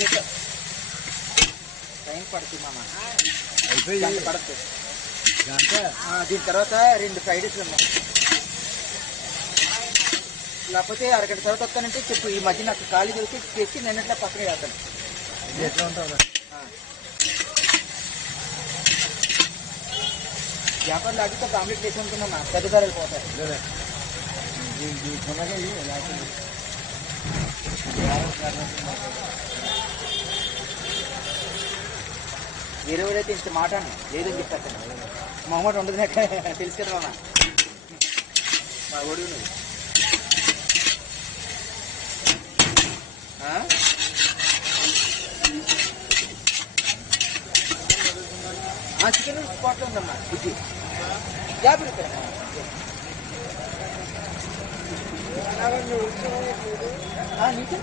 మీకు టైం పడుతుంది మామ, అయిపోయి పడుతుంది. దీని తర్వాత 2 ఫ్రైడ్ రైస్లు అమ్మా, లేకపోతే అరగంట తర్వాత వస్తానంటే చెప్పు. ఈ మధ్య నాకు ఖాళీ దొరికి తెచ్చి నిన్నట్లా పక్కన వేస్తాను. ఎట్లా ఉంటావు వ్యాపారం లాగితే ఆమ్లెట్ వేసి ఉంటున్నా, పెద్ద ధరలు పోతాయి. వేరే వాడైతే ఇంత మాట లేదని చెప్తాను. మా అమ్మాట ఉండదు తెలుసు కదా మామ, మా ఓడి ఉన్నది. చికెన్ స్పాట్లో ఉందమ్మా, బుజ్జి 50 రూపాయలు. నీకు